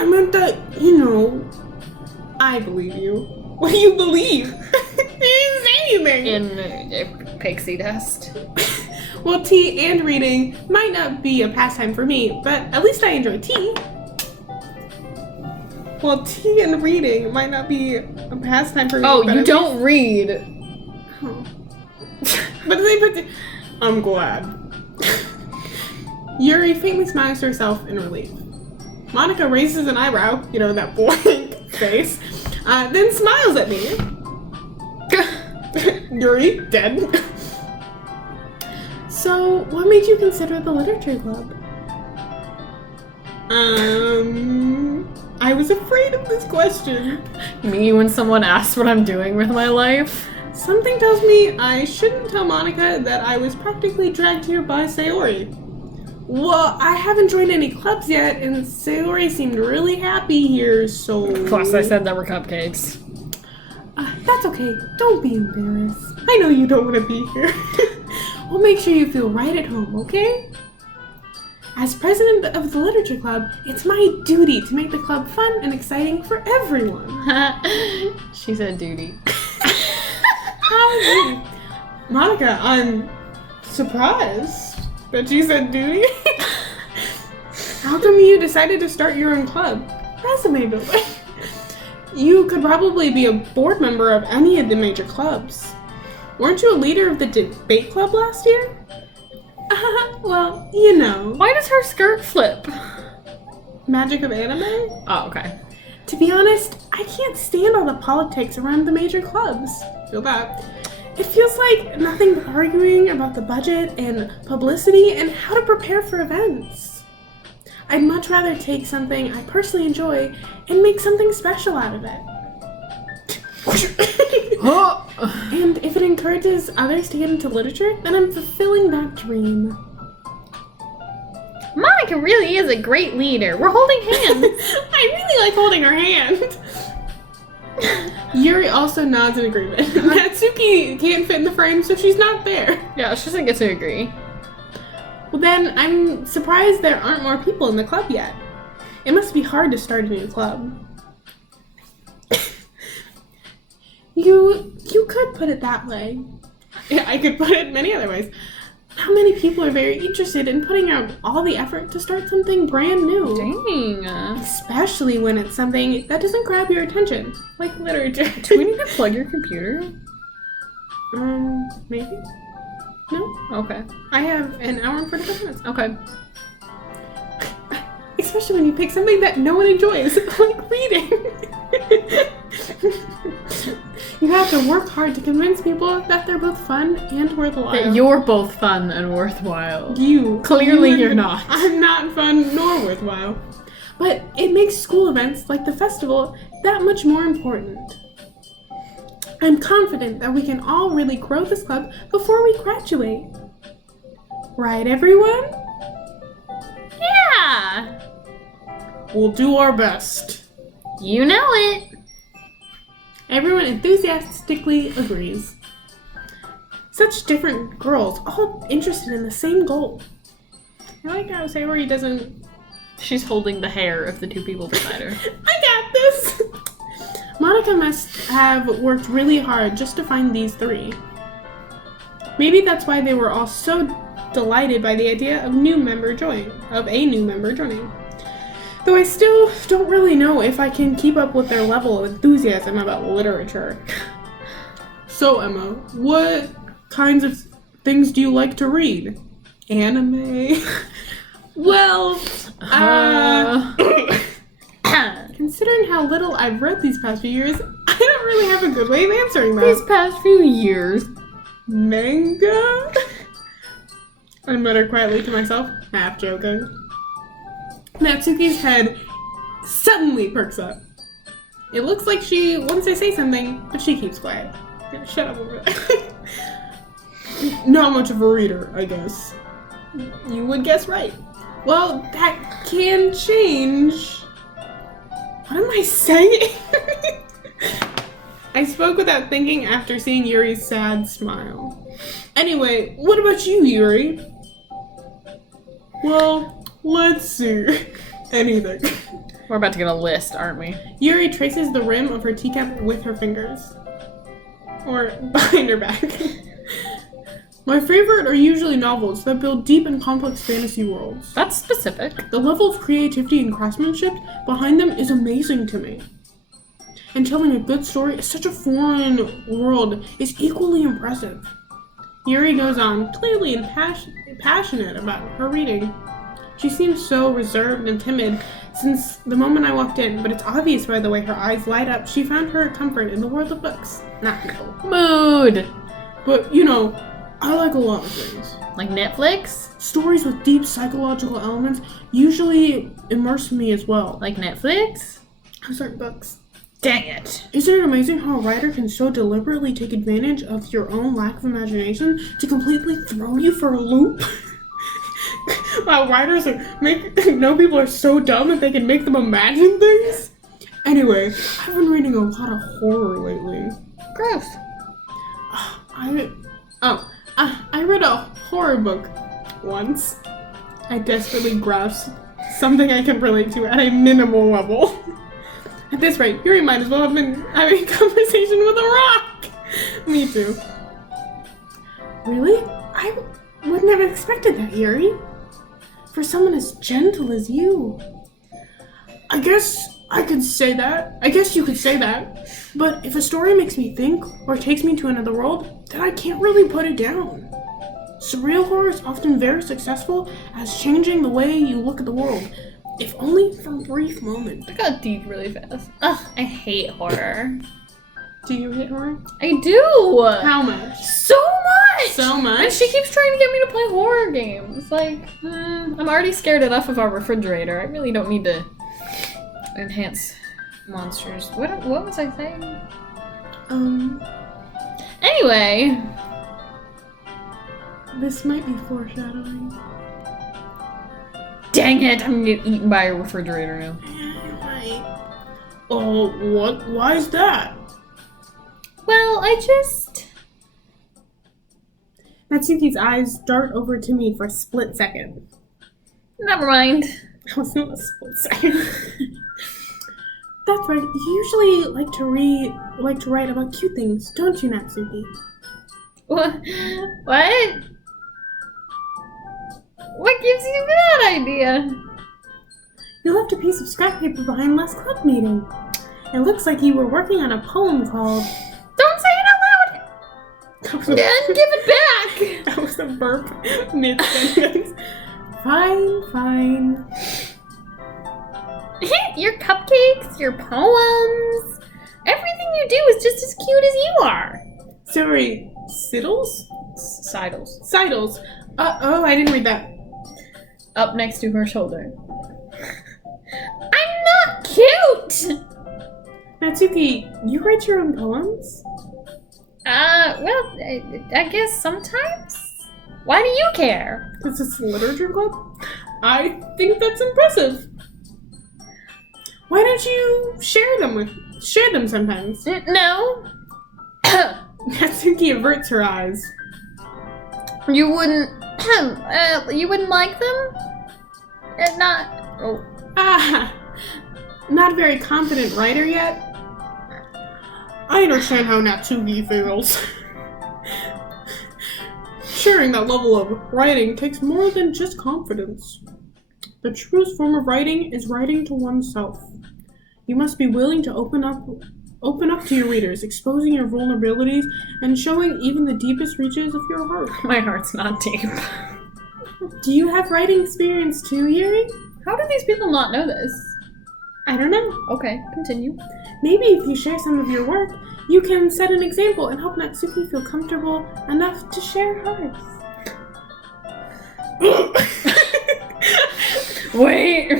I meant that, you know, I believe you. What do you believe? You didn't say anything. In pixie dust. Well, tea and reading might not be a pastime for me, but at least I enjoy tea. Well, tea and reading might not be a pastime for me. Oh, but you don't read. Oh. But they put I'm glad. Yuri faintly smiles to herself in relief. Monica raises an eyebrow, you know, that blank face, then smiles at me. Yuri, dead. So, what made you consider the literature club? I was afraid of this question. Me when someone asks what I'm doing with my life? Something tells me I shouldn't tell Monica that I was practically dragged here by Sayori. Well, I haven't joined any clubs yet, and Sayori seemed really happy here, so... Plus, I said there were cupcakes. That's okay. Don't be embarrassed. I know you don't want to be here. We'll make sure you feel right at home, okay? As president of the literature club, it's my duty to make the club fun and exciting for everyone. She said duty. Monica, I'm surprised that you said duty. How come you decided to start your own club? Resume building. You could probably be a board member of any of the major clubs. Weren't you a leader of the debate club last year? Well, you know. Why does her skirt flip? Magic of anime? Oh, okay. To be honest, I can't stand all the politics around the major clubs. Feel that. It feels like nothing but arguing about the budget and publicity and how to prepare for events. I'd much rather take something I personally enjoy and make something special out of it. And if it encourages others to get into literature, then I'm fulfilling that dream. Monica really is a great leader. We're holding hands. I really like holding her hand. Yuri also nods in agreement. Natsuki can't fit in the frame, so she's not there. Yeah, she doesn't get to agree. Well then, I'm surprised there aren't more people in the club yet. It must be hard to start a new club. You could put it that way. Yeah, I could put it many other ways. How many people are very interested in putting out all the effort to start something brand new? Dang. Especially when it's something that doesn't grab your attention, like literature. Do we need to plug your computer? Maybe? No? Okay. I have an hour and 45 minutes. Okay. Especially when you pick something that no one enjoys, like reading. You have to work hard to convince people that they're both fun and worthwhile. That you're both fun and worthwhile. Clearly you're not. I'm not fun nor worthwhile. But it makes school events like the festival that much more important. I'm confident that we can all really grow this club before we graduate. Right, everyone? Yeah! We'll do our best. You know it. Everyone enthusiastically agrees. Such different girls, all interested in the same goal. I like how Sayori doesn't... She's holding the hair of the two people beside her. I got this! Monica must have worked really hard just to find these three. Maybe that's why they were all so delighted by the idea of a new member joining. Though I still don't really know if I can keep up with their level of enthusiasm about literature. So, Emma, what kinds of things do you like to read? Anime? Well, considering how little I've read these past few years, I don't really have a good way of answering that. These past few years. Manga? I muttered quietly to myself, half joking. Natsuki's head suddenly perks up. It looks like she wants to say something, but she keeps quiet. Yeah, shut up over there. Not much of a reader, I guess. You would guess right. Well, that can change. What am I saying? I spoke without thinking after seeing Yuri's sad smile. Anyway, what about you, Yuri? Well, let's see. Anything. We're about to get a list, aren't we? Yuri traces the rim of her teacup with her fingers. Or behind her back. My favorite are usually novels that build deep and complex fantasy worlds. That's specific. The level of creativity and craftsmanship behind them is amazing to me. And telling a good story in such a foreign world is equally impressive. Yuri goes on, clearly passionate about her reading. She seems so reserved and timid since the moment I walked in, but it's obvious by the way her eyes light up she found her comfort in the world of books, not people. Mood. But, you know, I like a lot of things. Like Netflix? Stories with deep psychological elements usually immerse me as well. Like Netflix? Certain books. Dang it. Isn't it amazing how a writer can so deliberately take advantage of your own lack of imagination to completely throw you for a loop? Wow, writers know people are so dumb that they can make them imagine things? Anyway, I've been reading a lot of horror lately. Gross. I read a horror book once. I desperately grasped something I can relate to at a minimal level. At this rate, Yuri might as well have been having a conversation with a rock! Me too. Really? I wouldn't have expected that, Yuri. For someone as gentle as you. I guess I could say that. I guess you could say that. But if a story makes me think or takes me to another world, then I can't really put it down. Surreal horror is often very successful as changing the way you look at the world, if only for a brief moment. I got deep really fast. Ugh, I hate horror. Do you hate horror? I do! How much? So much! So much? And she keeps trying to get me to play horror games. Like, I'm already scared enough of our refrigerator. I really don't need to enhance monsters. What was I saying? Anyway. This might be foreshadowing. Dang it, I'm gonna get eaten by a refrigerator now. Yeah, you might. Oh, what? Why is that? Well, Natsuki's eyes dart over to me for a split second. Never mind. That was not a split second. That's right. You usually like to write about cute things, don't you, Natsuki? What? What gives you that idea? You left a piece of scrap paper behind last club meeting. It looks like you were working on a poem called... Don't say it out loud! Then give it back! That was a burp mid-sentence. Fine. Your cupcakes, your poems, everything you do is just as cute as you are. Sorry, Siddles? Sidles. Oh, I didn't read that. Up next to her shoulder. I'm not cute! Natsuki, you write your own poems? Well, I guess sometimes. Why do you care? Is this a literature club? I think that's impressive. Why don't you share them sometimes? No. Natsuki averts her eyes. You wouldn't like them? Not a very confident writer yet? I understand how Natsuki feels. Sharing that level of writing takes more than just confidence. The truest form of writing is writing to oneself. You must be willing to open up to your readers, exposing your vulnerabilities and showing even the deepest reaches of your heart. My heart's not deep. Do you have writing experience too, Yuri? How do these people not know this? I don't know. Okay, continue. Maybe if you share some of your work, you can set an example and help Natsuki feel comfortable enough to share hers. Wait.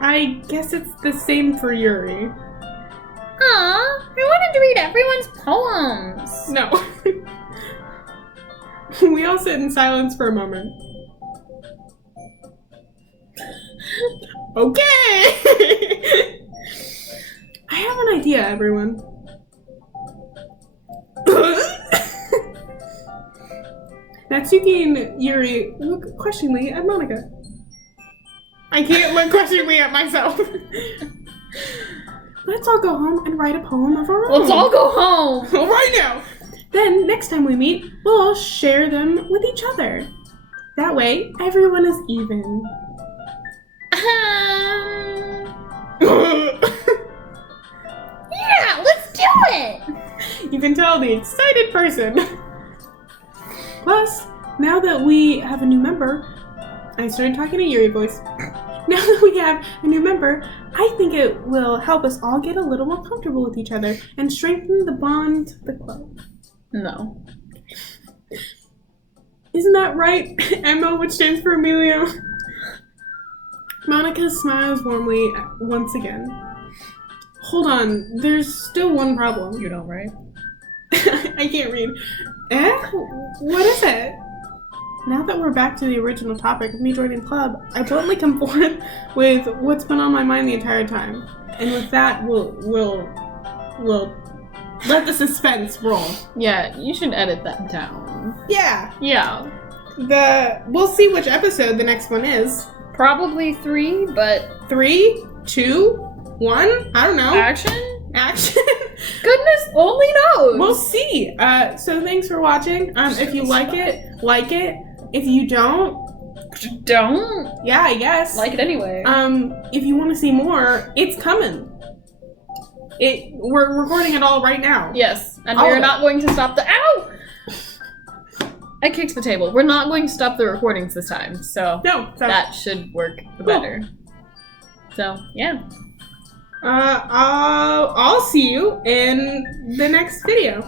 I guess it's the same for Yuri. Aw, I wanted to read everyone's poems. No. We all sit in silence for a moment. Okay! I have an idea, everyone. Natsuki and Yuri look questioningly at Monica. I can't look questioningly at myself. Let's all go home and write a poem of our own. Let's all go home! Right now! Then, next time we meet, we'll all share them with each other. That way, everyone is even. Yeah, let's do it! You can tell the excited person. Plus, now that we have a new member, I started talking to Yuri voice. Now that we have a new member, I think it will help us all get a little more comfortable with each other and strengthen the bond to the club. No. Isn't that right, Emma, which stands for Emilio? Monica smiles warmly once again. Hold on, there's still one problem. You don't, right? I can't read. What is it? Now that we're back to the original topic of me joining club, I bluntly come forth with what's been on my mind the entire time. And with that, we'll let the suspense roll. Yeah, you should edit that down. Yeah. Yeah. We'll see which episode the next one is. Probably 3, but 3, 2, 1? I don't know. action? Goodness only knows. We'll see. So thanks for watching. If you like it, like it. If you don't, don't. Yeah, I guess. Like it anyway. If you want to see more, it's coming. We're recording it all right now. Yes, and All we're of not going to stop the- Ow! I kicked the table. We're not going to stop the recordings this time, so No, that should work better. So, yeah. I'll see you in the next video.